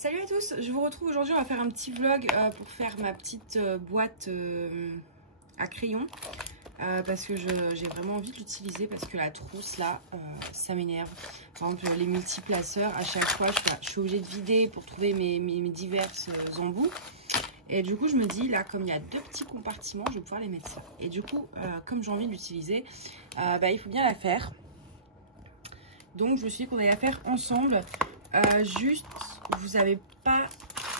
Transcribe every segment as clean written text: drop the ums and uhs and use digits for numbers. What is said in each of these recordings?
Salut à tous, je vous retrouve aujourd'hui, on va faire un petit vlog pour faire ma petite boîte à crayon parce que j'ai vraiment envie de l'utiliser parce que la trousse là, ça m'énerve. Par exemple les multiplaceurs, à chaque fois je suis obligée de vider pour trouver mes diverses embouts. Et du coup je me dis là, comme il y a deux petits compartiments, je vais pouvoir les mettre là. Et du coup comme j'ai envie de l'utiliser, il faut bien la faire. Donc je me suis dit qu'on allait la faire ensemble. Juste, vous savez pas,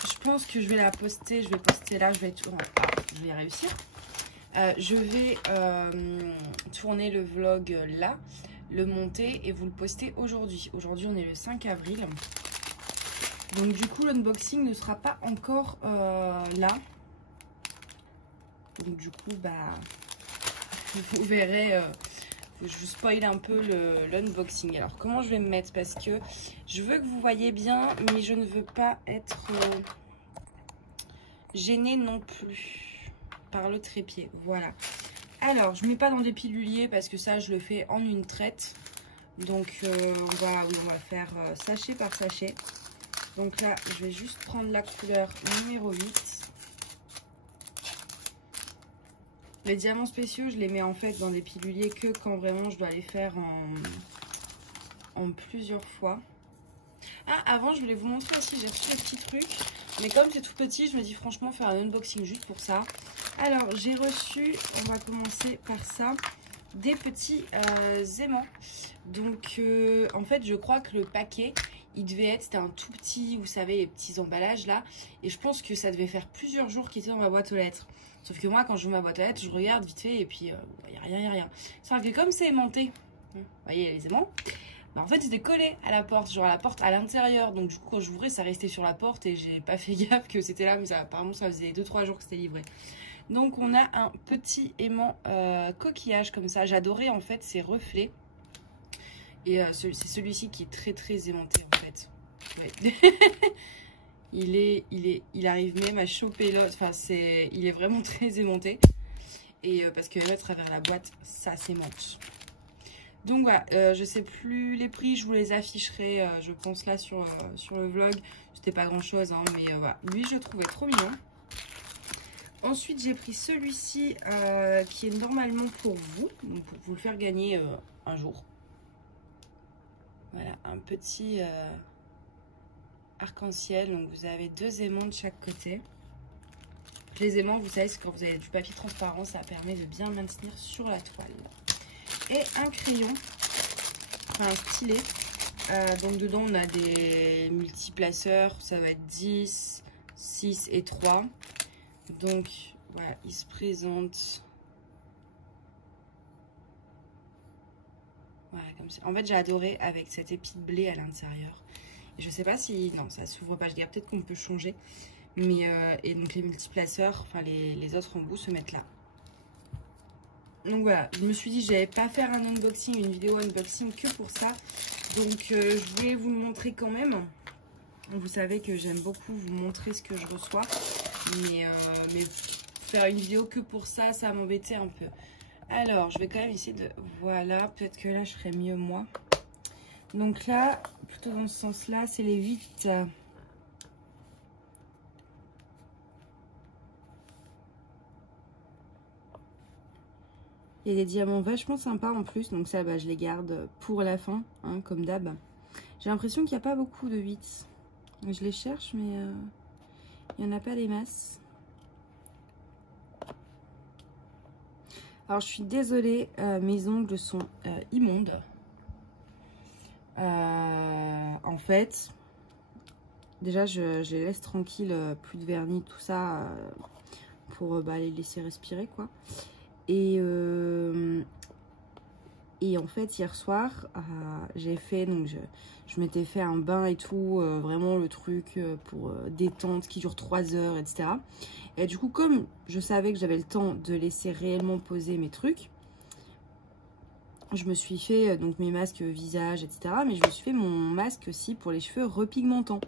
je pense que je vais la poster, je vais poster là, je vais réussir. Je vais tourner le vlog là, le monter et vous le poster aujourd'hui. Aujourd'hui on est le 5 avril. Donc du coup l'unboxing ne sera pas encore là. Donc du coup vous verrez... je vous spoil un peu l'unboxing. Alors comment je vais me mettre, parce que je veux que vous voyez bien, mais je ne veux pas être gênée non plus par le trépied. Voilà. Alors je ne mets pas dans des piluliers parce que ça je le fais en une traite. Donc on va faire sachet par sachet. Donc là je vais juste prendre la couleur numéro 8. Les diamants spéciaux, je les mets en fait dans des piluliers que quand vraiment je dois les faire en plusieurs fois. Ah, avant, je voulais vous montrer aussi, j'ai reçu des petits trucs. Mais comme c'est tout petit, je me dis franchement faire un unboxing juste pour ça. Alors, j'ai reçu, on va commencer par ça, des petits aimants. Donc, en fait, je crois que le paquet, il devait être, c'était un tout petit, vous savez, les petits emballages là. Et je pense que ça devait faire plusieurs jours qu'il était dans ma boîte aux lettres. Sauf que moi, quand je ouvre ma boîte à lettres, je regarde vite fait et puis il n'y a rien, il n'y a rien. C'est vrai que comme c'est aimanté, vous voyez les aimants, en fait c'était collé à la porte, genre à la porte à l'intérieur. Donc du coup, quand j'ouvrais, ça restait sur la porte et j'ai pas fait gaffe que c'était là, mais ça, apparemment ça faisait 2-3 jours que c'était livré. Donc on a un petit aimant coquillage comme ça. J'adorais en fait ces reflets. Et c'est celui-ci qui est très très aimanté en fait. Ouais. Il arrive même à choper l'autre. Enfin, il est vraiment très aimanté. Et parce que à travers la boîte, ça s'aimante. Donc voilà, je sais plus les prix, je vous les afficherai, je pense là sur le vlog. C'était pas grand chose, hein, mais voilà. Lui, je le trouvais trop mignon. Ensuite, j'ai pris celui-ci qui est normalement pour vous, donc pour vous le faire gagner un jour. Voilà, un petit... arc-en-ciel, donc vous avez deux aimants de chaque côté. Les aimants, vous savez, c'est quand vous avez du papier transparent, ça permet de bien maintenir sur la toile. Et un crayon, enfin un stylet. Donc dedans on a des multiplaceurs, ça va être 10, 6 et 3. Donc voilà, il se présente. Voilà, comme ça. En fait, j'ai adoré avec cet épi de blé à l'intérieur. Je sais pas si... Non, ça s'ouvre pas. Je dirais peut-être qu'on peut changer. Mais et donc les multiplaceurs, enfin les autres embouts se mettent là. Donc voilà, je me suis dit j'allais pas faire un unboxing, une vidéo unboxing que pour ça. Donc je voulais vous le montrer quand même. Vous savez que j'aime beaucoup vous montrer ce que je reçois. Mais faire une vidéo que pour ça, ça m'embêtait un peu. Alors, je vais quand même essayer de... Voilà, peut-être que là je ferai mieux moi. Donc là, plutôt dans ce sens-là, c'est les 8. Il y a des diamants vachement sympas en plus, donc ça, je les garde pour la fin, hein, comme d'hab. J'ai l'impression qu'il n'y a pas beaucoup de 8. Je les cherche, mais il n'y en a pas des masses. Alors, je suis désolée, mes ongles sont immondes. En fait, déjà je les laisse tranquilles, plus de vernis, tout ça, pour les laisser respirer quoi. Et en fait hier soir j'ai fait, donc je m'étais fait un bain et tout, vraiment le truc pour détente qui dure 3 heures, etc. Et du coup, comme je savais que j'avais le temps de laisser réellement poser mes trucs, je me suis fait donc mes masques visage, etc. Mais je me suis fait mon masque aussi pour les cheveux repigmentants.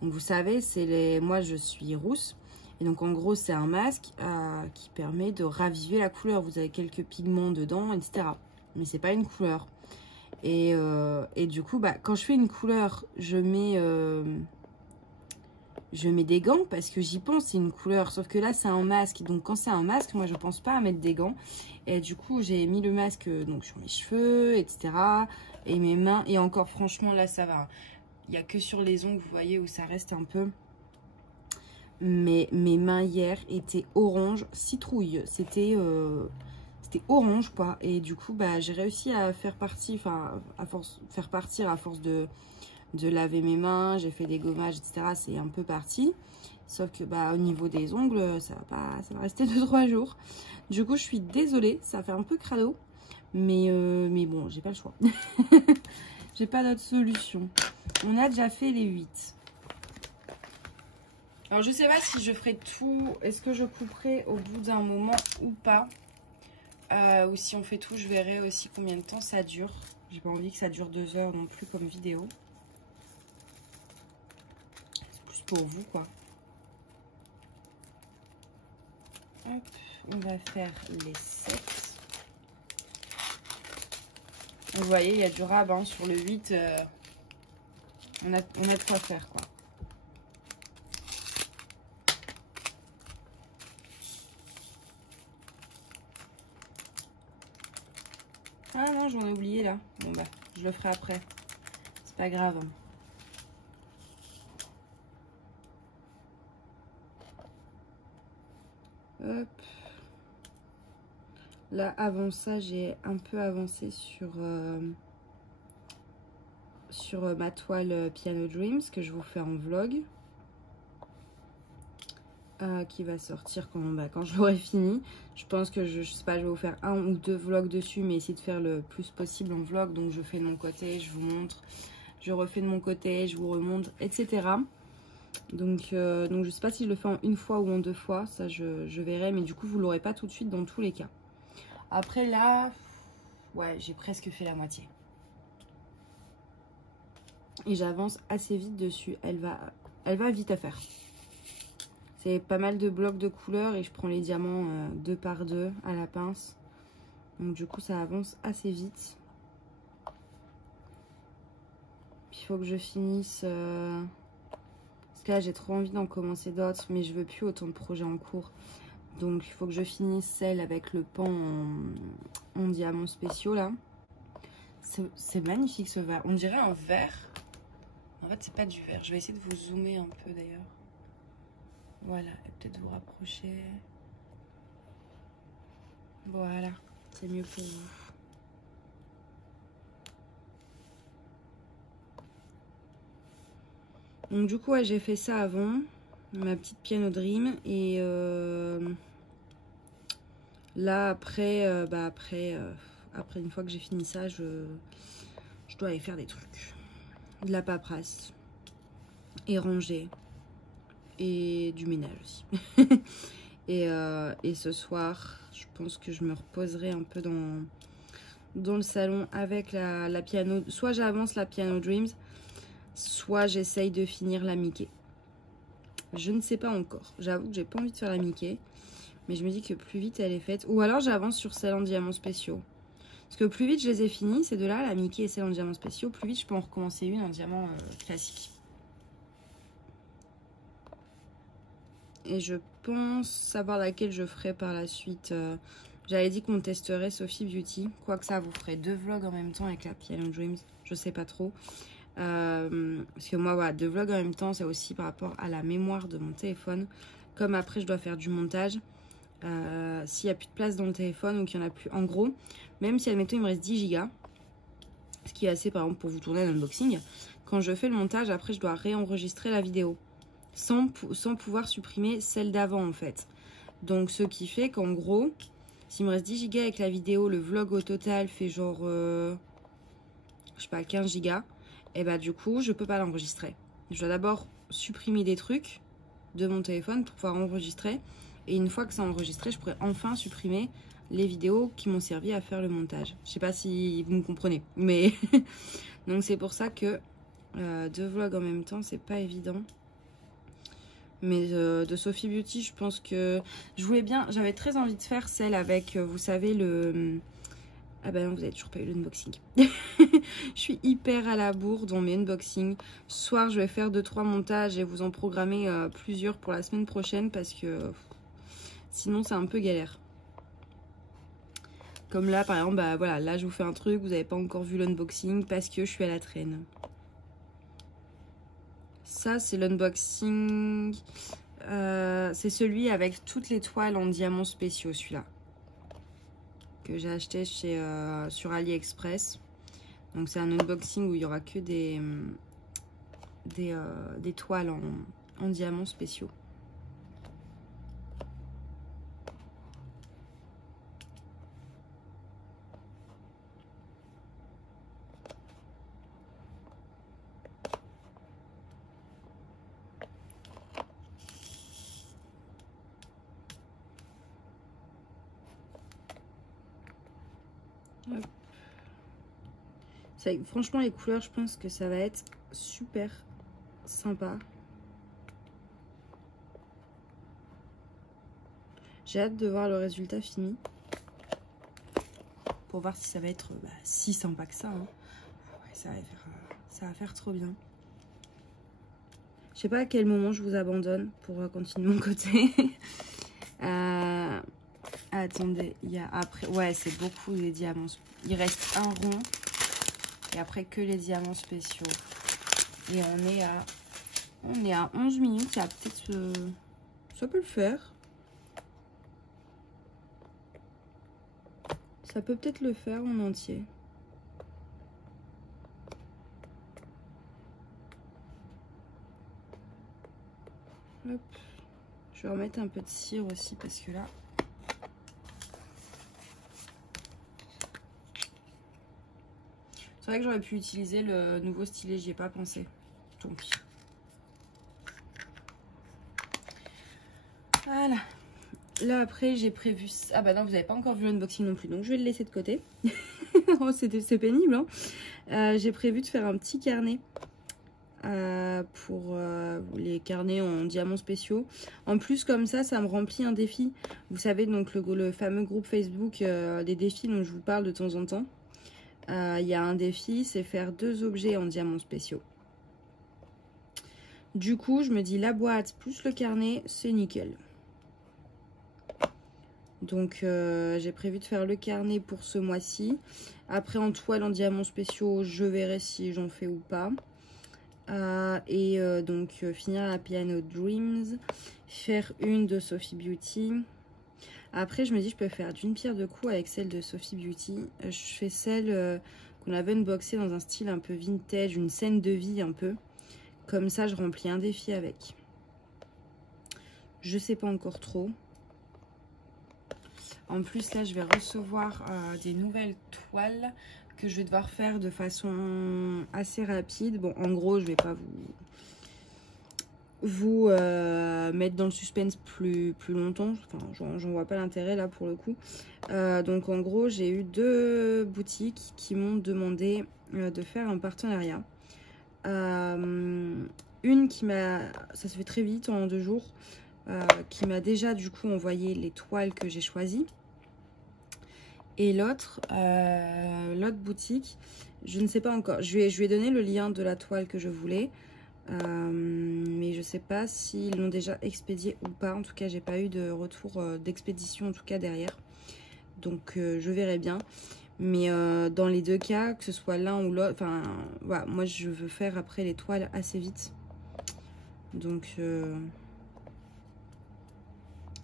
Donc vous savez, moi je suis rousse. Et donc en gros c'est un masque qui permet de raviver la couleur. Vous avez quelques pigments dedans, etc. Mais c'est pas une couleur. Et du coup, quand je fais une couleur, je mets je mets des gants parce que j'y pense, c'est une couleur. Sauf que là, c'est un masque. Donc, quand c'est un masque, moi, je pense pas à mettre des gants. Et du coup, j'ai mis le masque donc sur mes cheveux, etc. Et mes mains. Et encore, franchement, là, ça va. Il n'y a que sur les ongles, vous voyez, où ça reste un peu. Mais mes mains hier étaient orange citrouille. C'était orange, quoi. Et du coup, bah, j'ai réussi à faire partir à force de laver mes mains. J'ai fait des gommages, etc. C'est un peu parti. Sauf que bah, au niveau des ongles, ça va rester 2-3 jours. Du coup, je suis désolée. Ça fait un peu crado. Mais bon, j'ai pas le choix. J'ai pas d'autre solution. On a déjà fait les 8. Alors, je sais pas si je ferai tout. Est-ce que je couperai au bout d'un moment ou pas? Ou si on fait tout, je verrai aussi combien de temps ça dure. J'ai pas envie que ça dure 2 heures non plus comme vidéo. C'est plus pour vous, quoi. Hop, on va faire les 7. Vous voyez, il y a du rab hein, sur le 8. On a de quoi faire, quoi. Ah non, j'en ai oublié là. Bon bah, je le ferai après. C'est pas grave. Hop. Là, avant ça, j'ai un peu avancé sur ma toile Piano Dreams que je vous fais en vlog. Qui va sortir quand je l'aurai fini. Je pense que je sais pas, je vais vous faire 1 ou 2 vlogs dessus, mais essayer de faire le plus possible en vlog. Donc je fais de mon côté, je vous montre, je refais de mon côté, je vous remonte, etc. Donc je sais pas si je le fais en 1 fois ou en 2 fois, ça je verrai, mais du coup vous l'aurez pas tout de suite dans tous les cas. Après là, ouais, j'ai presque fait la moitié. Et j'avance assez vite dessus, elle va vite à faire. C'est pas mal de blocs de couleurs et je prends les diamants 2 par 2 à la pince. Donc du coup ça avance assez vite. Puis il faut que je finisse... Parce que là j'ai trop envie d'en commencer d'autres, mais je veux plus autant de projets en cours. Donc il faut que je finisse celle avec le pan en diamants spéciaux là. C'est magnifique ce vert. On dirait un vert. En fait c'est pas du vert. Je vais essayer de vous zoomer un peu d'ailleurs. Voilà, et peut-être vous rapprocher. Voilà, c'est mieux pour vous. Donc du coup, ouais, j'ai fait ça avant, ma petite Piano Dream. Et là, après, après une fois que j'ai fini ça, je dois aller faire des trucs. De la paperasse. Et ranger. Et du ménage aussi. et ce soir, je pense que je me reposerai un peu dans le salon avec la piano. Soit j'avance la Piano Dreams, soit j'essaye de finir la Mickey. Je ne sais pas encore. J'avoue que j'ai pas envie de faire la Mickey, mais je me dis que plus vite elle est faite. Ou alors j'avance sur celle en diamants spéciaux. Parce que plus vite je les ai finis, ces deux-là, la Mickey et celle en diamants spéciaux, plus vite je peux en recommencer une en diamant classique. Et je pense savoir laquelle je ferai par la suite. J'avais dit qu'on testerait Sophie Beauty. Quoique ça vous ferait 2 vlogs en même temps avec la Piano Dreams. Je sais pas trop. Parce que moi, voilà, 2 vlogs en même temps, c'est aussi par rapport à la mémoire de mon téléphone. Comme après, je dois faire du montage. S'il n'y a plus de place dans le téléphone ou qu'il n'y en a plus. En gros, même si, admettons, il me reste 10 Go, ce qui est assez, par exemple, pour vous tourner un unboxing. Quand je fais le montage, après, je dois réenregistrer la vidéo. Sans pouvoir supprimer celle d'avant en fait. Donc ce qui fait qu'en gros, s'il me reste 10 Go avec la vidéo, le vlog au total fait genre, je sais pas, 15 Go. Et bah du coup, je peux pas l'enregistrer. Je dois d'abord supprimer des trucs de mon téléphone pour pouvoir enregistrer. Et une fois que c'est enregistré, je pourrais enfin supprimer les vidéos qui m'ont servi à faire le montage. Je sais pas si vous me comprenez. Mais donc c'est pour ça que 2 vlogs en même temps, c'est pas évident. Mais de Sophie Beauty, je pense que je voulais bien, j'avais très envie de faire celle avec, vous savez, le... Ah ben non, vous avez toujours pas eu l'unboxing. Je suis hyper à la bourre dans mes unboxings. Ce soir, je vais faire 2-3 montages et vous en programmer plusieurs pour la semaine prochaine parce que sinon, c'est un peu galère. Comme là, par exemple, bah voilà, là, je vous fais un truc, vous n'avez pas encore vu l'unboxing parce que je suis à la traîne. Ça, c'est l'unboxing. C'est celui avec toutes les toiles en diamants spéciaux, celui-là. Que j'ai acheté sur AliExpress. Donc c'est un unboxing où il n'y aura que des toiles en diamants spéciaux. Franchement, les couleurs, je pense que ça va être super sympa. J'ai hâte de voir le résultat fini. Pour voir si ça va être si sympa que ça. Hein. Ouais, ça va faire trop bien. Je sais pas à quel moment je vous abandonne pour continuer de mon côté. Attendez, il y a après... Ouais, c'est beaucoup les diamants. Il reste un rond. Et après que les diamants spéciaux. Et on est à 11 minutes. Ça peut-être... ça peut le faire. Ça peut peut-être le faire en entier. Hop. Je vais remettre un peu de cire aussi parce que là... C'est vrai que j'aurais pu utiliser le nouveau stylet, j'y ai pas pensé. Tant pis. Voilà. Là après j'ai prévu... Ah bah non, vous n'avez pas encore vu l'unboxing non plus, donc je vais le laisser de côté. Oh, c'est pénible, hein. J'ai prévu de faire un petit carnet pour les carnets en diamants spéciaux. En plus, comme ça me remplit un défi. Vous savez, donc le fameux groupe Facebook des défis dont je vous parle de temps en temps. Il y a un défi, c'est faire 2 objets en diamants spéciaux. Du coup, je me dis la boîte plus le carnet, c'est nickel. Donc, j'ai prévu de faire le carnet pour ce mois-ci. Après, en toile en diamants spéciaux, je verrai si j'en fais ou pas. Donc, finir la Piano Dreams. Faire une de Sophie Beauty. Après, je me dis, je peux faire d'une pierre deux coups avec celle de Sophie Beauty. Je fais celle qu'on avait unboxée dans un style un peu vintage, une scène de vie un peu. Comme ça, je remplis un défi avec. Je sais pas encore trop. En plus, là, je vais recevoir des nouvelles toiles que je vais devoir faire de façon assez rapide. Bon, en gros, je vais pas vous mettre dans le suspense plus longtemps. Enfin, j'en vois pas l'intérêt là pour le coup. Donc en gros, j'ai eu 2 boutiques qui m'ont demandé de faire un partenariat. Une qui m'a, ça se fait très vite en 2 jours, qui m'a déjà du coup envoyé les toiles que j'ai choisies. Et l'autre boutique, je ne sais pas encore. Je lui ai donné le lien de la toile que je voulais. Mais je sais pas s'ils l'ont déjà expédié ou pas. En tout cas, j'ai pas eu de retour d'expédition en tout cas derrière. Donc je verrai bien. Mais dans les 2 cas, que ce soit l'un ou l'autre, enfin voilà, moi je veux faire après les toiles assez vite. Donc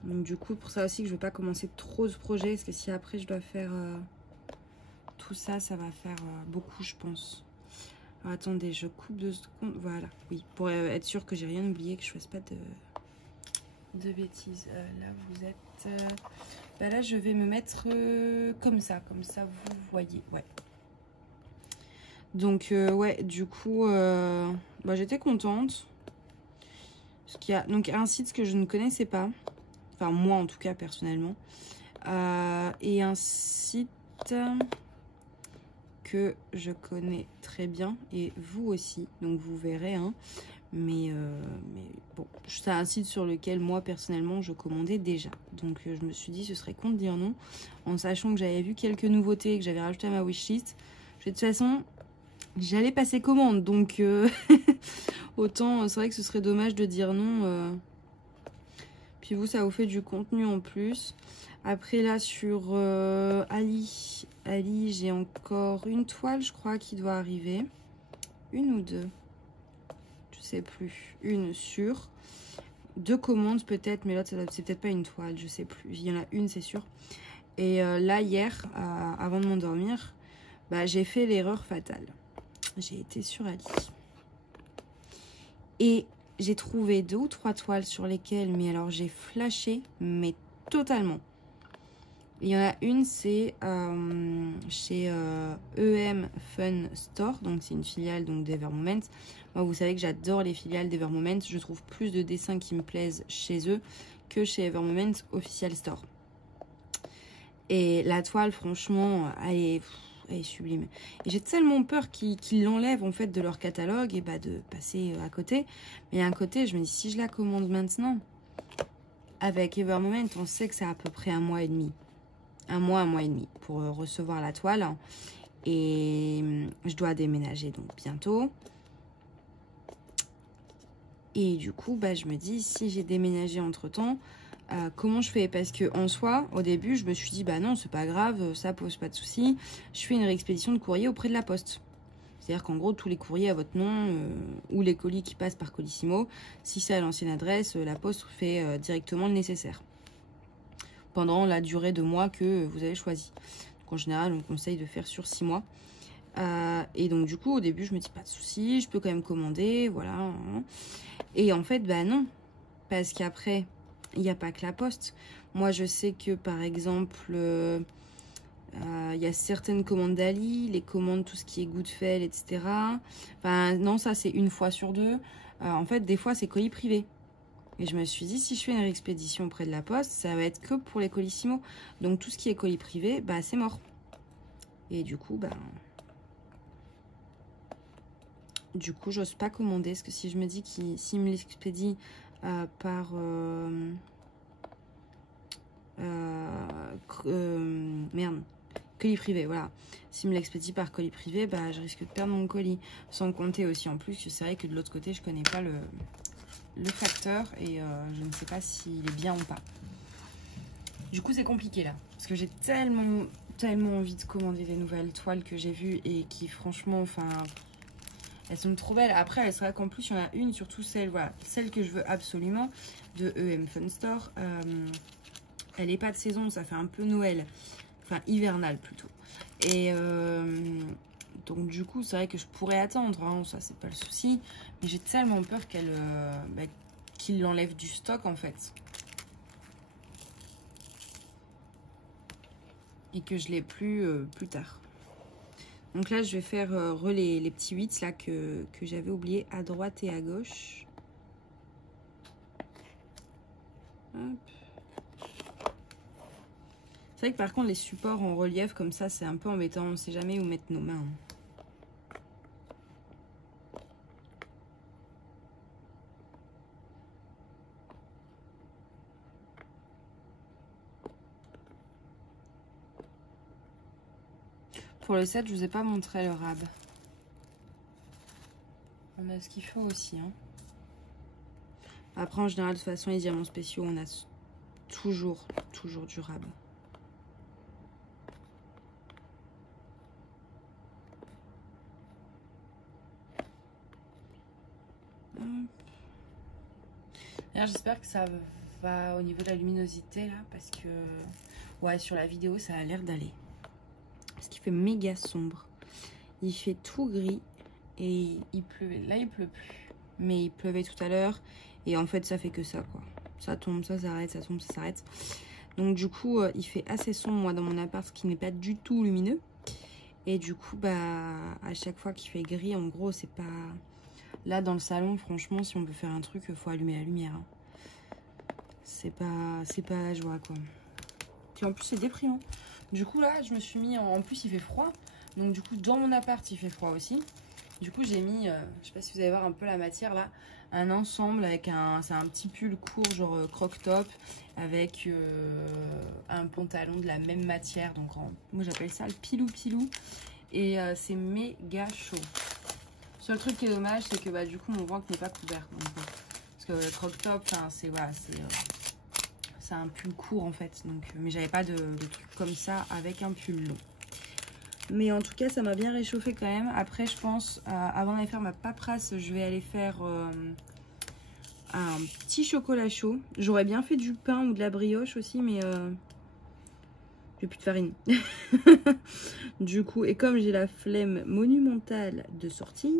du coup, pour ça aussi que je veux pas commencer trop ce projet, parce que si après je dois faire tout ça, ça va faire beaucoup, je pense. Alors, attendez, je coupe 2 secondes. Voilà, oui, pour être sûr que j'ai rien oublié, que je fasse pas de bêtises. Là, vous êtes... bah là, je vais me mettre comme ça vous voyez, ouais. Donc, ouais, du coup, bah, j'étais contente. Parce qu'il y a donc un site que je ne connaissais pas. Enfin, moi, en tout cas, personnellement. Et un site... que je connais très bien et vous aussi, donc vous verrez hein. Mais bon, c'est un site sur lequel moi personnellement je commandais déjà, donc je me suis dit ce serait con de dire non en sachant que j'avais vu quelques nouveautés que j'avais rajoutées à ma wishlist. De toute façon j'allais passer commande, donc autant, c'est vrai que ce serait dommage de dire non. Puis vous, ça vous fait du contenu en plus. Après là, sur Ali, j'ai encore une toile, je crois, qui doit arriver. Une ou deux, je sais plus. Une sûre. 2 commandes peut-être, mais l'autre, c'est peut-être pas une toile, je sais plus. Il y en a une, c'est sûr. Et là, hier, avant de m'endormir, bah, j'ai fait l'erreur fatale. J'ai été sur Ali. Et j'ai trouvé 2 ou 3 toiles sur lesquelles, mais alors j'ai flashé, mais totalement. Il y en a une, c'est chez EM Fun Store, donc c'est une filiale d'Evermoment. Moi, vous savez que j'adore les filiales d'Evermoment. Je trouve plus de dessins qui me plaisent chez eux que chez Evermoment Official Store. Et la toile, franchement, elle est sublime. Et j'ai tellement peur qu'ils l'enlèvent en fait de leur catalogue et bah, de passer à côté. Mais à un côté, je me dis, si je la commande maintenant, avec Evermoment, on sait que c'est à peu près 1 mois et demi. 1 mois et demi pour recevoir la toile. Et je dois déménager donc bientôt. Et du coup, bah, je me dis, si j'ai déménagé entre-temps, comment je fais? Parce que en soi, au début, je me suis dit, bah non, c'est pas grave, ça pose pas de soucis. Je fais une réexpédition de courrier auprès de la poste. C'est-à-dire qu'en gros, tous les courriers à votre nom ou les colis qui passent par Colissimo, si c'est à l'ancienne adresse, la poste fait directement le nécessaire. Pendant la durée de mois que vous avez choisi. Donc en général, on conseille de faire sur 6 mois. Et donc du coup, au début, je me dis, pas de soucis, je peux quand même commander, voilà. Et en fait, bah non. Parce qu'après, il n'y a pas que la poste. Moi, je sais que, par exemple, il y a certaines commandes d'Ali, les commandes, tout ce qui est Goodfell, etc. Enfin, non, ça, c'est 1 fois sur 2. En fait, des fois, c'est colis privé. Et je me suis dit, si je fais une réexpédition auprès de la poste, ça va être que pour les Colissimo. Donc, tout ce qui est colis privé, bah, c'est mort. Et du coup, bah... Du coup, j'ose pas commander. Parce que si je me dis s'il me l'expédie par... merde. Colis privé, voilà. S'il me l'expédie par colis privé, bah, je risque de perdre mon colis. Sans compter aussi en plus que c'est vrai que de l'autre côté, je connais pas le facteur et je ne sais pas s'il est bien ou pas. Du coup, c'est compliqué là. Parce que j'ai tellement envie de commander des nouvelles toiles que j'ai vues et qui, franchement, enfin... Elles sont trop belles. Après, c'est vrai qu'en plus, il y en a une, surtout celle, voilà, celle que je veux absolument, de EM Fun Store. Elle n'est pas de saison, ça fait un peu Noël. Enfin, hivernal plutôt. Et donc, du coup, c'est vrai que je pourrais attendre, hein, ça, c'est pas le souci. Mais j'ai tellement peur qu'il l'enlève du stock, en fait. Et que je l'ai plus tard. Donc là, je vais faire les petits 8 là que j'avais oublié à droite et à gauche. Hop. C'est vrai que par contre, les supports en relief comme ça, c'est un peu embêtant. On ne sait jamais où mettre nos mains. Pour le set, je vous ai pas montré le rab. On a ce qu'il faut aussi. Hein. Après, en général, de toute façon, les diamants spéciaux, on a toujours du rab. D'ailleurs, j'espère que ça va au niveau de la luminosité là, parce que ouais, sur la vidéo, ça a l'air d'aller. Parce qu'il fait méga sombre. Il fait tout gris et il pleuvait. Là, il pleut plus. Mais il pleuvait tout à l'heure. Et en fait, ça fait que ça, quoi. Ça tombe, ça s'arrête, ça tombe, ça s'arrête. Donc, du coup, il fait assez sombre, moi, dans mon appart, qui n'est pas du tout lumineux. Et du coup, bah, à chaque fois qu'il fait gris, en gros, c'est pas... Là, dans le salon, franchement, si on veut faire un truc, il faut allumer la lumière. Hein. C'est pas la joie, quoi. Puis en plus, c'est déprimant. Du coup, là, je me suis mis... En plus, il fait froid. Donc, du coup, dans mon appart, il fait froid aussi. Du coup, j'ai mis... je sais pas si vous allez voir un peu la matière, là. Un ensemble avec un... C'est un petit pull court, genre croc-top. Avec un pantalon de la même matière. Donc, moi, j'appelle ça le pilou-pilou. Et c'est méga chaud. Seul truc qui est dommage, c'est que bah, du coup, mon ventre n'est pas couvert. Donc, parce que le crop top, c'est voilà, c'est un pull court en fait. Donc, mais j'avais pas de truc comme ça avec un pull long. Mais en tout cas, ça m'a bien réchauffé quand même. Après, je pense, avant d'aller faire ma paperasse, je vais aller faire un petit chocolat chaud. J'aurais bien fait du pain ou de la brioche aussi, mais j'ai plus de farine. Du coup, et comme j'ai la flemme monumentale de sortir,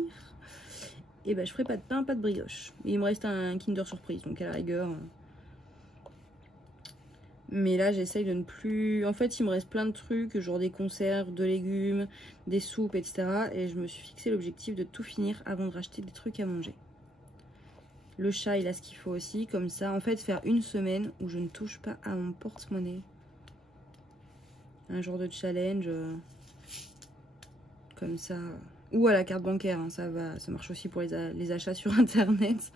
et ben je ferai pas de pain, pas de brioche. Et il me reste un Kinder Surprise, donc à la rigueur. Mais là, j'essaye de ne plus... En fait, il me reste plein de trucs, genre des conserves, de légumes, des soupes, etc. Et je me suis fixé l'objectif de tout finir avant de racheter des trucs à manger. Le chat, il a ce qu'il faut aussi. Comme ça, en fait, faire une semaine où je ne touche pas à mon porte-monnaie. Un genre de challenge. Comme ça. Ou à la carte bancaire, hein, ça marche aussi pour les achats sur Internet.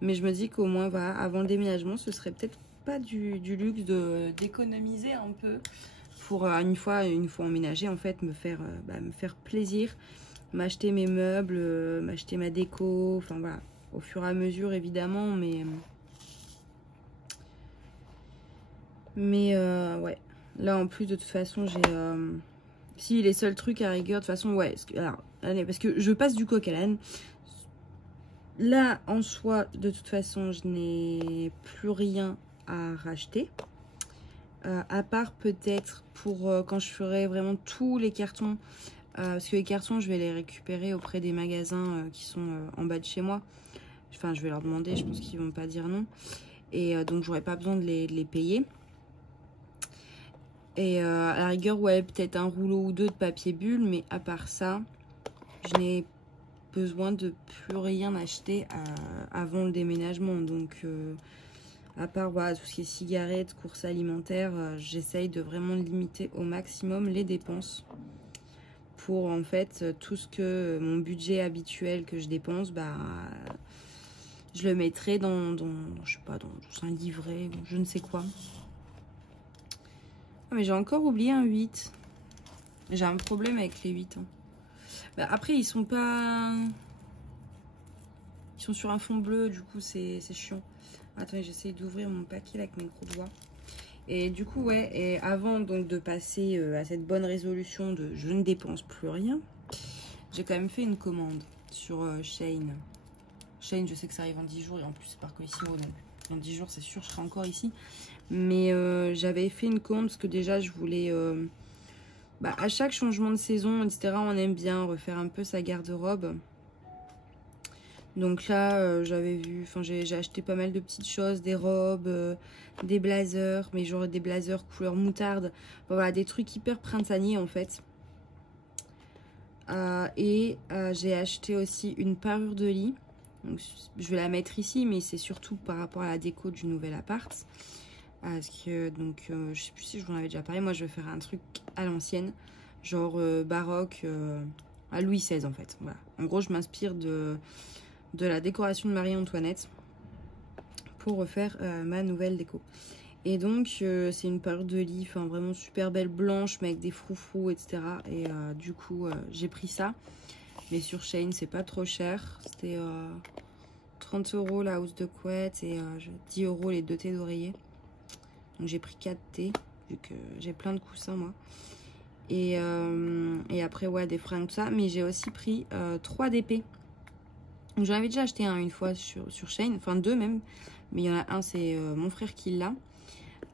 Mais je me dis qu'au moins, voilà, avant le déménagement, ce serait peut-être pas du luxe d'économiser un peu pour une fois emménagé en fait me faire plaisir, m'acheter mes meubles, m'acheter ma déco, enfin voilà, au fur et à mesure évidemment, mais ouais, là en plus de toute façon j'ai si les seuls trucs à rigueur de toute façon ouais, alors allez, parce que je passe du coq à l'âne. Là en soi de toute façon je n'ai plus rien à racheter, à part peut-être pour quand je ferai vraiment tous les cartons, parce que les cartons je vais les récupérer auprès des magasins qui sont en bas de chez moi. Enfin je vais leur demander, je pense qu'ils vont pas dire non, et donc j'aurai pas besoin de les payer. Et à la rigueur ouais, peut-être un rouleau ou deux de papier bulle, mais à part ça je n'ai besoin de plus rien acheter avant le déménagement. Donc à part voilà, tout ce qui est cigarettes, courses alimentaires, j'essaye de vraiment limiter au maximum les dépenses. Pour en fait tout ce que mon budget habituel que je dépense, bah je le mettrai dans je sais pas, dans un livret ou je ne sais quoi. Ah, mais j'ai encore oublié un 8. J'ai un problème avec les 8. Hein. Bah, après ils sont pas... Ils sont sur un fond bleu, du coup c'est chiant. Attendez, j'essaie d'ouvrir mon paquet là, avec mes gros doigts. Et du coup, ouais, et avant donc de passer à cette bonne résolution de je ne dépense plus rien, j'ai quand même fait une commande sur Shein. Shein, je sais que ça arrive en 10 jours et en plus c'est par Colissimo, donc dans 10 jours c'est sûr je serai encore ici. Mais j'avais fait une commande parce que déjà je voulais... à chaque changement de saison, etc., on aime bien refaire un peu sa garde-robe. Donc là, j'avais vu, enfin j'ai acheté pas mal de petites choses, des robes, des blazers, mais genre des blazers couleur moutarde. Voilà, des trucs hyper printaniers en fait. J'ai acheté aussi une parure de lit. Donc, je vais la mettre ici, mais c'est surtout par rapport à la déco du nouvel appart. Parce que, donc, je sais plus si je vous en avais déjà parlé. Moi, je vais faire un truc à l'ancienne, genre baroque, à Louis XVI en fait. Voilà. En gros, je m'inspire de la décoration de Marie-Antoinette pour refaire ma nouvelle déco. Et donc c'est une parure de lit, enfin vraiment super belle, blanche mais avec des froufrous, etc. Et du coup j'ai pris ça, mais sur Shein c'est pas trop cher, c'était 30 € la housse de couette et 10 € les 2 thés d'oreiller. Donc j'ai pris 4 thés vu que j'ai plein de coussins moi. Et après ouais, des fringues tout ça, mais j'ai aussi pris 3 DP. J'en avais déjà acheté un une fois sur Shein, enfin 2 même, mais il y en a un, c'est mon frère qui l'a.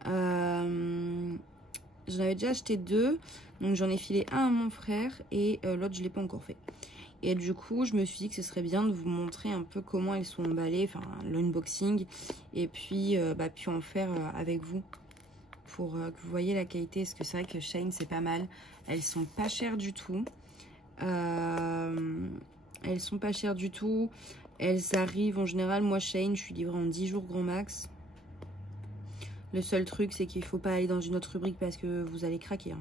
J'en avais déjà acheté 2, donc j'en ai filé un à mon frère et l'autre je l'ai pas encore fait. Et du coup, je me suis dit que ce serait bien de vous montrer un peu comment ils sont emballés, enfin l'unboxing, et puis en faire avec vous pour que vous voyez la qualité. Parce que c'est vrai que Shein c'est pas mal, elles sont pas chères du tout. Elles sont pas chères du tout. Elles arrivent en général. Moi, Shein, je suis livrée en 10 jours grand max. Le seul truc, c'est qu'il faut pas aller dans une autre rubrique parce que vous allez craquer. Hein.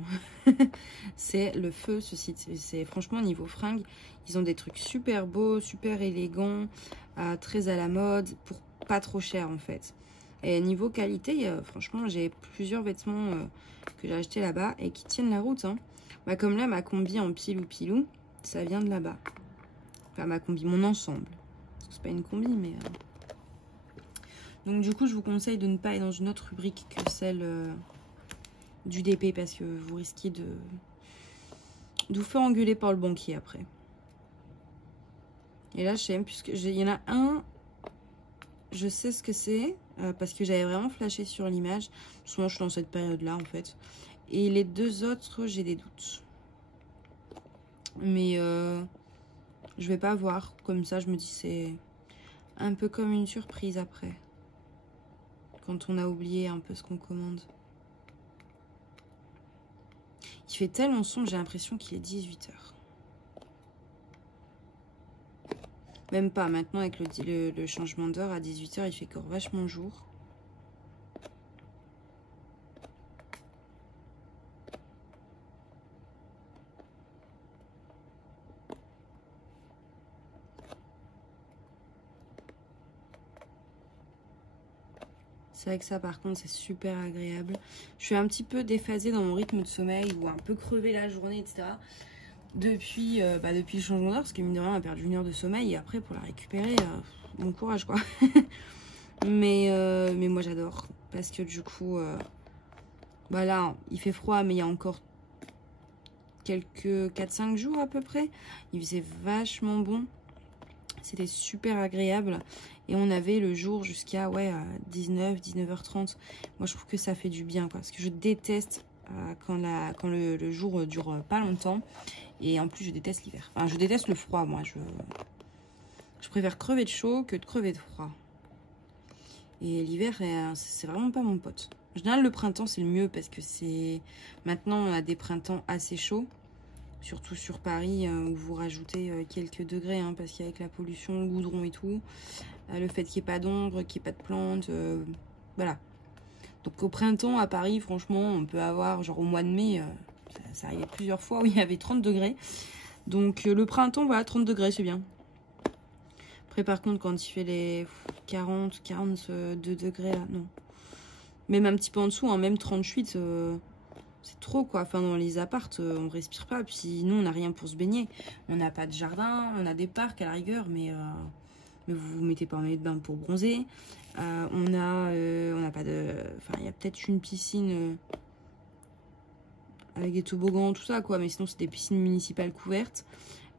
C'est le feu, ce site. C'est franchement, niveau fringues, ils ont des trucs super beaux, super élégants, très à la mode, pour pas trop cher en fait. Et niveau qualité, franchement, j'ai plusieurs vêtements que j'ai achetés là-bas et qui tiennent la route. Hein. Comme là, ma combi en pilou-pilou, ça vient de là-bas. Enfin, ma combi, mon ensemble. C'est pas une combi, mais... Donc du coup, je vous conseille de ne pas aller dans une autre rubrique que celle du DP parce que vous risquez de vous faire engueuler par le banquier après. Et là, je sais même, puisque il y en a un, je sais ce que c'est parce que j'avais vraiment flashé sur l'image. Souvent, je suis dans cette période-là en fait. Et les deux autres, j'ai des doutes. Mais je vais pas voir. Comme ça, je me dis c'est un peu comme une surprise après. Quand on a oublié un peu ce qu'on commande. Il fait tellement sombre, j'ai l'impression qu'il est 18 h. Même pas, maintenant avec le changement d'heure à 18 h, il fait encore vachement jour. C'est vrai que ça, par contre, c'est super agréable. Je suis un petit peu déphasée dans mon rythme de sommeil ou un peu crevée la journée, etc. Depuis le changement d'heure, parce que mine de rien, on a perdu 1 heure de sommeil. Et après, pour la récupérer, bon courage, quoi. mais moi, j'adore. Parce que du coup, là, il fait froid, mais il y a encore quelques 4-5 jours à peu près. Il faisait vachement bon. C'était super agréable. Et on avait le jour jusqu'à 19h30. Moi, je trouve que ça fait du bien, quoi. Parce que je déteste quand le jour dure pas longtemps. Et en plus, je déteste l'hiver. Enfin, je déteste le froid, moi. Je préfère crever de chaud que de crever de froid. Et l'hiver, c'est vraiment pas mon pote. En général, le printemps, c'est le mieux parce que c'est... Maintenant, on a des printemps assez chauds. Surtout sur Paris, où vous rajoutez quelques degrés, hein, parce qu'avec la pollution, le goudron et tout, le fait qu'il n'y ait pas d'ombre, qu'il n'y ait pas de plantes, voilà. Donc au printemps, à Paris, franchement, on peut avoir, genre au mois de mai, ça arrivait plusieurs fois où il y avait 30 degrés. Donc le printemps, voilà, 30 degrés, c'est bien. Après, par contre, quand il fait les 40, 42 degrés, là, non. Même un petit peu en dessous, hein, même 38... c'est trop, quoi. Enfin, dans les appartes, on respire pas. Puis nous, on n'a rien pour se baigner. On n'a pas de jardin, on a des parcs à la rigueur, mais vous vous mettez pas en maillot de bain pour bronzer. On n'a pas de... Enfin, il y a peut-être une piscine avec des toboggans, tout ça, quoi. Mais sinon, c'est des piscines municipales couvertes.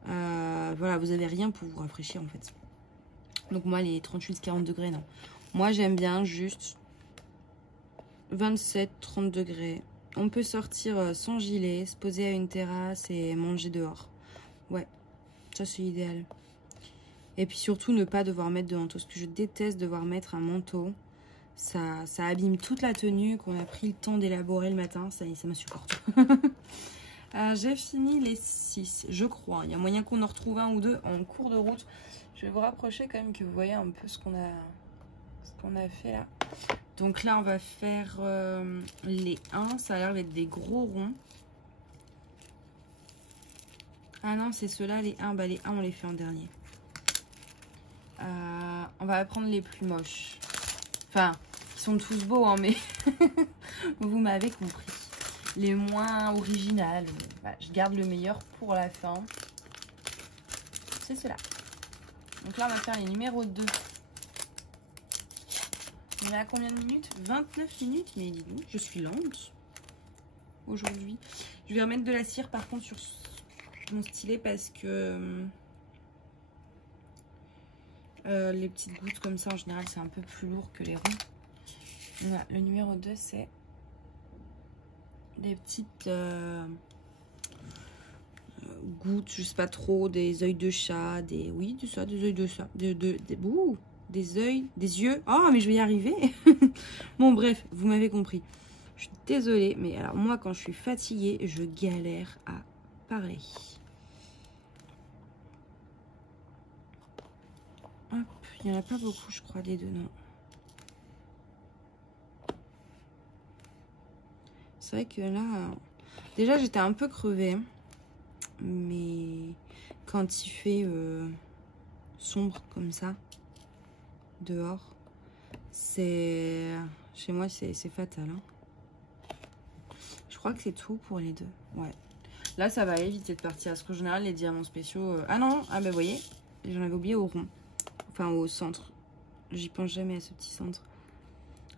Voilà, vous avez rien pour vous rafraîchir, en fait. Donc moi, les 38-40 degrés, non. Moi, j'aime bien juste 27-30 degrés. On peut sortir sans gilet, se poser à une terrasse et manger dehors. Ouais, ça c'est idéal. Et puis surtout ne pas devoir mettre de manteau. Parce que je déteste devoir mettre un manteau. Ça abîme toute la tenue qu'on a pris le temps d'élaborer le matin. Ça m'insupporte. J'ai fini les 6, je crois. Il y a moyen qu'on en retrouve un ou deux en cours de route. Je vais vous rapprocher quand même que vous voyez un peu ce qu'on a fait là. Donc là, on va faire les 1. Ça a l'air d'être des gros ronds. Ah non, c'est ceux-là, les 1. Bah, les 1, on les fait en dernier. On va prendre les plus moches. Enfin, ils sont tous beaux, hein, mais vous m'avez compris. Les moins originales. Bah, je garde le meilleur pour la fin. C'est ceux-là. Donc là, on va faire les numéros 2. On est à combien de minutes? 29 minutes, mais dis-donc, je suis lente aujourd'hui. Je vais remettre de la cire par contre sur mon stylet parce que les petites gouttes comme ça en général c'est un peu plus lourd que les ronds. Voilà, le numéro 2 c'est des petites gouttes, je sais pas trop, des œils de chat, des œils de chat, des yeux. Oh, mais je vais y arriver. Bon, bref, vous m'avez compris. Je suis désolée, mais alors moi, quand je suis fatiguée, je galère à parler. Hop, il n'y en a pas beaucoup, je crois, des deux, non. C'est vrai que là, déjà, j'étais un peu crevée. Mais quand il fait sombre comme ça, dehors, c'est... Chez moi, c'est fatal. Hein. Je crois que c'est tout pour les 2. Ouais. Là, ça va éviter de partir. Parce qu'en général, les diamants spéciaux... Ah non, ah ben vous voyez, Et j'en avais oublié au rond. Enfin, au centre. J'y pense jamais à ce petit centre.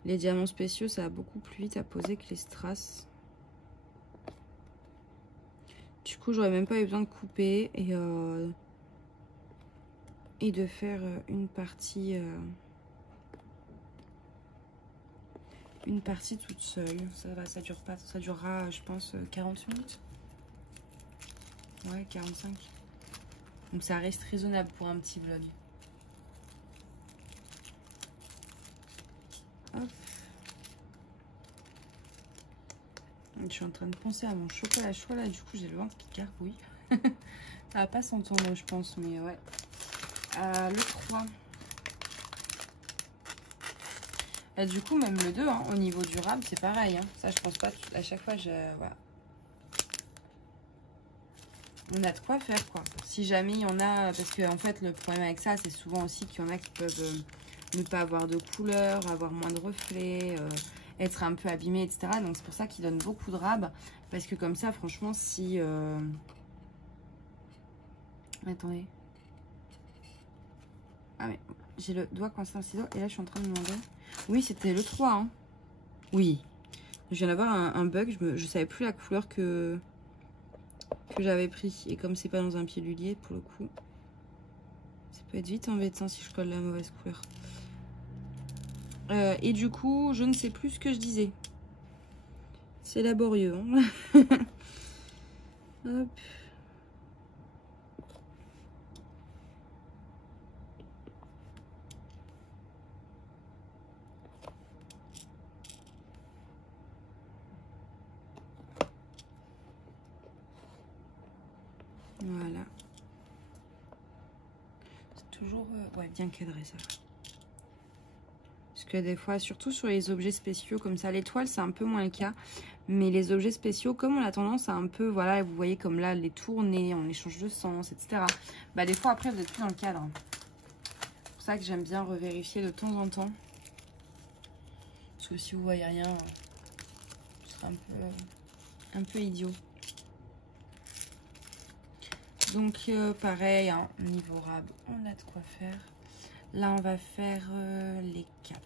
Les diamants spéciaux, ça va beaucoup plus vite à poser que les strass. Du coup, j'aurais même pas eu besoin de couper et de faire une partie toute seule. Ça va, ça dure pas, ça durera, je pense, 40 minutes. Ouais, 45. Donc ça reste raisonnable pour un petit vlog. Hop. Je suis en train de penser à mon chocolat chaud là, du coup j'ai le ventre qui gargouille. Ça va pas s'entendre je pense, mais ouais. Le 3. Du coup même le 2, hein, au niveau durable c'est pareil. Hein. Ça je pense pas, à chaque fois voilà. On a de quoi faire quoi. Si jamais il y en a, parce que en fait le problème avec ça c'est souvent aussi qu'il y en a qui peuvent ne pas avoir de couleur, avoir moins de reflets, être un peu abîmé, etc. Donc c'est pour ça qu'ils donnent beaucoup de rab. Parce que comme ça, franchement, si... Attendez. Ah mais j'ai le doigt coincé dans le ciseau et là je suis en train de demander. Oui, c'était le 3. Hein. Oui. Je viens d'avoir un bug. Je savais plus la couleur que j'avais pris. Et comme c'est pas dans un pilulier, pour le coup, ça peut être vite embêtant si je colle la mauvaise couleur. Et du coup, je ne sais plus ce que je disais. C'est laborieux. Hein. Hop. Voilà. C'est toujours ouais, bien cadré ça. Parce que des fois, surtout sur les objets spéciaux comme ça, l'étoile c'est un peu moins le cas. Mais les objets spéciaux, comme on a tendance à un peu, voilà, vous voyez comme là, les tourner, on échange de sens, etc. Bah des fois après vous êtes plus dans le cadre. C'est pour ça que j'aime bien revérifier de temps en temps. Parce que si vous voyez rien, ce sera un peu idiot. Donc pareil, hein, niveau rab, on a de quoi faire. Là on va faire les 4.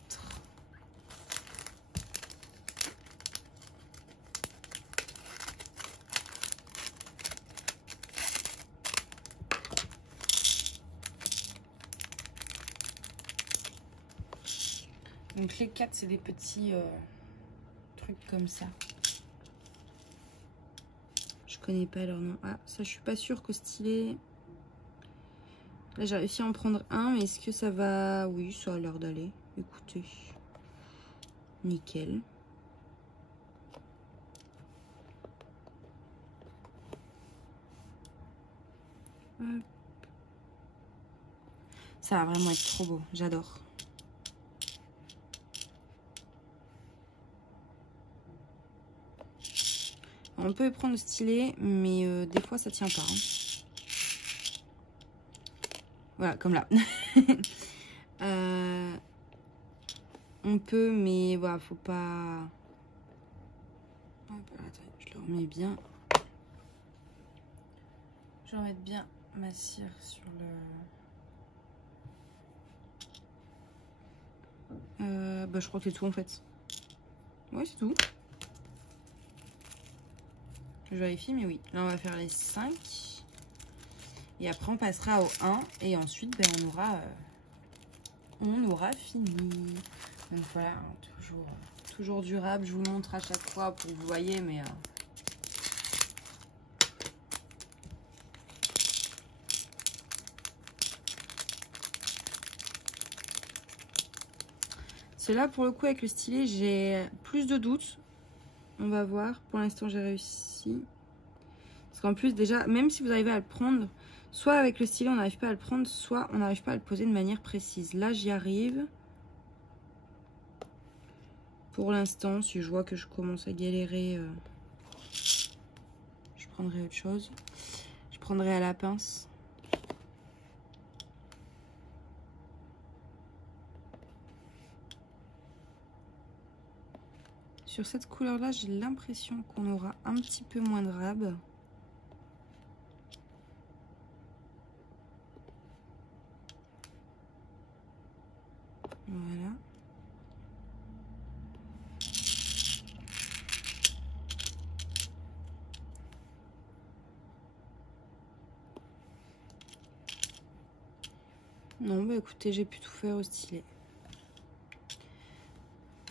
Donc les 4 c'est des petits trucs comme ça. Je connais pas leur nom. Ah, ça je suis pas sûre qu'au stylet. Là j'ai réussi à en prendre un, mais est-ce que ça va... Oui, ça a l'air d'aller. Écoutez. Nickel. Hop. Ça va vraiment être trop beau, j'adore. On peut prendre le stylet, mais des fois ça tient pas. Hein. Voilà, comme là. On peut, mais voilà, faut pas... Hop, attends, je le remets bien. Je vais remettre bien ma cire sur le... bah, je crois que c'est tout en fait. Ouais, c'est tout. Je vérifie, mais oui. Là, on va faire les 5. Et après, on passera au 1. Et ensuite, ben, on aura fini. Donc voilà, toujours durable. Je vous montre à chaque fois pour que vous voyez, mais... Cela, pour le coup, avec le stylet, j'ai plus de doutes. On va voir. Pour l'instant, j'ai réussi. Parce qu'en plus, déjà, même si vous arrivez à le prendre, soit avec le stylet, on n'arrive pas à le prendre, soit on n'arrive pas à le poser de manière précise. Là, j'y arrive. Pour l'instant, si je vois que je commence à galérer, je prendrai autre chose. Je prendrai à la pince. Sur cette couleur-là, j'ai l'impression qu'on aura un petit peu moins de rab. Voilà. Non, bah écoutez, j'ai pu tout faire au stylet.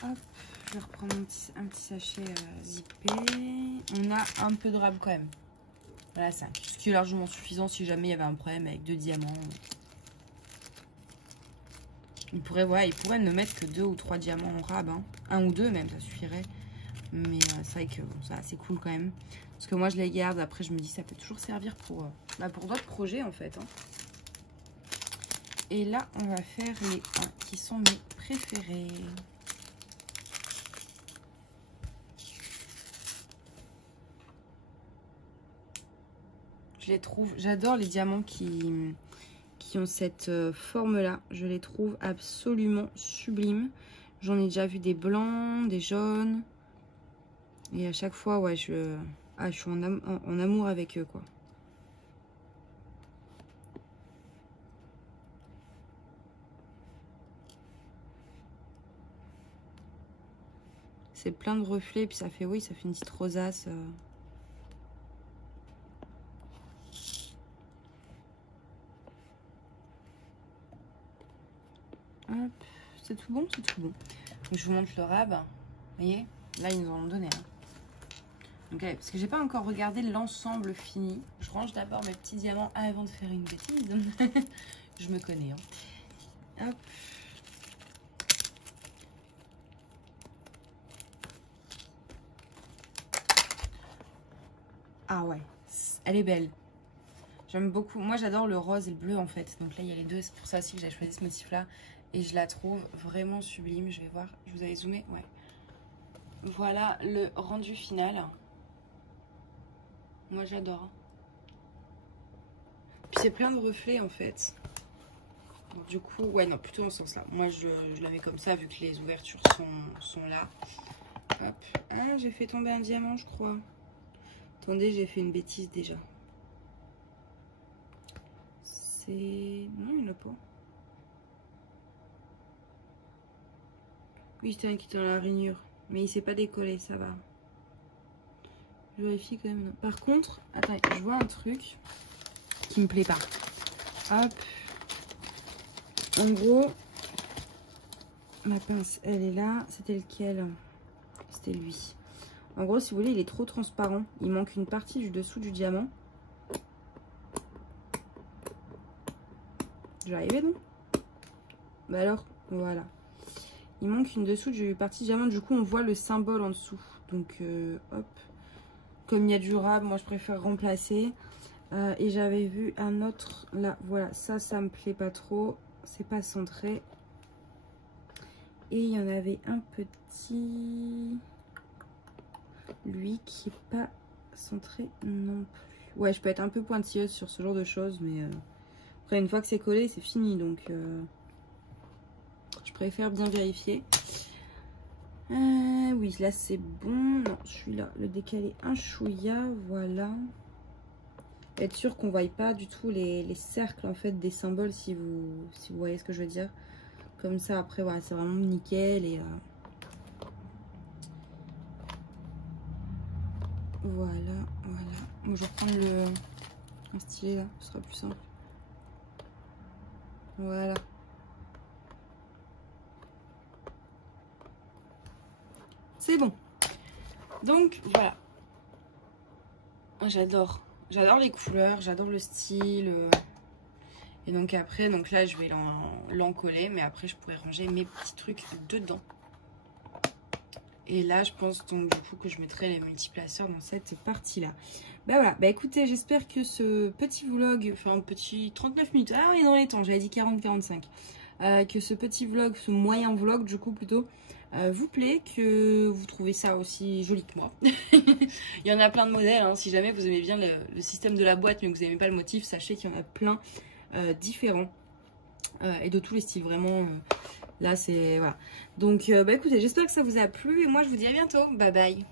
Hop, je vais reprendre un petit sachet zippé. On a un peu de rab quand même. Voilà, 5. Ce qui est largement suffisant si jamais il y avait un problème avec 2 diamants. Il pourrait ne mettre que 2 ou 3 diamants en rab. Hein. 1 ou 2 même, ça suffirait. Mais c'est vrai que bon, ça c'est cool quand même. Parce que moi je les garde, après je me dis ça peut toujours servir pour d'autres projets en fait. Hein. Et là on va faire les 1 qui sont mes préférés. Je les trouve, j'adore les diamants qui ont cette forme-là. Je les trouve absolument sublimes. J'en ai déjà vu des blancs, des jaunes. Et à chaque fois, ouais, je suis en amour avec eux, quoi. C'est plein de reflets, puis ça fait, oui, ça fait une petite rosace. Hop, c'est tout bon, c'est tout bon. Donc, je vous montre le rab. Vous voyez, là, ils nous en ont donné. Hein. Donc, allez, parce que j'ai pas encore regardé l'ensemble fini. Je range d'abord mes petits diamants avant de faire une bêtise. Je me connais. Hein. Hop. Ah ouais, elle est belle. J'aime beaucoup. Moi, j'adore le rose et le bleu en fait. Donc là, il y a les deux. C'est pour ça aussi que j'ai choisi ce motif-là. Et je la trouve vraiment sublime. Je vais voir. Je vous avais zoomé. Ouais. Voilà le rendu final. Moi, j'adore. Puis c'est plein de reflets en fait. Donc, du coup, ouais, non, plutôt dans ce sens-là. Moi, je la mets comme ça vu que les ouvertures sont là. Hop. Ah, j'ai fait tomber un diamant, je crois. Attendez, j'ai fait une bêtise déjà. C'est... Non, il n'y en a pas. Oui, c'était un qui était dans la rainure. Mais il s'est pas décollé, ça va. Je vérifie quand même. Par contre, attends, je vois un truc qui me plaît pas. Hop. En gros, ma pince, elle est là. C'était lequel? C'était lui. En gros, si vous voulez, il est trop transparent. Il manque une partie du dessous du diamant. Je vais arriver, non? Bah alors, voilà. Il manque une dessous du partie diamant. Du coup, on voit le symbole en dessous. Donc, hop. Comme il y a du rab, moi, je préfère remplacer. Et j'avais vu un autre, là, voilà. Ça me plaît pas trop. C'est pas centré. Et il y en avait un petit... Lui qui est pas centré non plus. Ouais, je peux être un peu pointilleuse sur ce genre de choses, mais après une fois que c'est collé, c'est fini, donc je préfère bien vérifier. Oui, là c'est bon. Non, celui-là, le décalé un chouïa, voilà. Être sûr qu'on ne voit pas du tout les cercles en fait des symboles, si vous voyez ce que je veux dire. Comme ça, après, voilà, c'est vraiment nickel et voilà, voilà. Bon, je vais reprendre un stylet là, ce sera plus simple. Voilà. C'est bon. Donc, voilà. J'adore. J'adore les couleurs, j'adore le style. Et donc après, donc là, je vais l'encoller, mais après, je pourrais ranger mes petits trucs dedans. Et là, je pense donc du coup que je mettrai les multiplaceurs dans cette partie-là. Bah voilà, bah écoutez, j'espère que ce petit vlog, enfin un petit 39 minutes, ah on est dans les temps, j'avais dit 40-45. Que ce petit vlog, ce moyen vlog du coup plutôt, vous plaît, que vous trouvez ça aussi joli que moi. Il y en a plein de modèles, hein. Si jamais vous aimez bien le système de la boîte mais que vous n'aimez pas le motif, sachez qu'il y en a plein différents. Et de tous les styles, vraiment... Là, c'est... Voilà. Donc, bah écoutez, j'espère que ça vous a plu. Et moi, je vous dis à bientôt. Bye bye.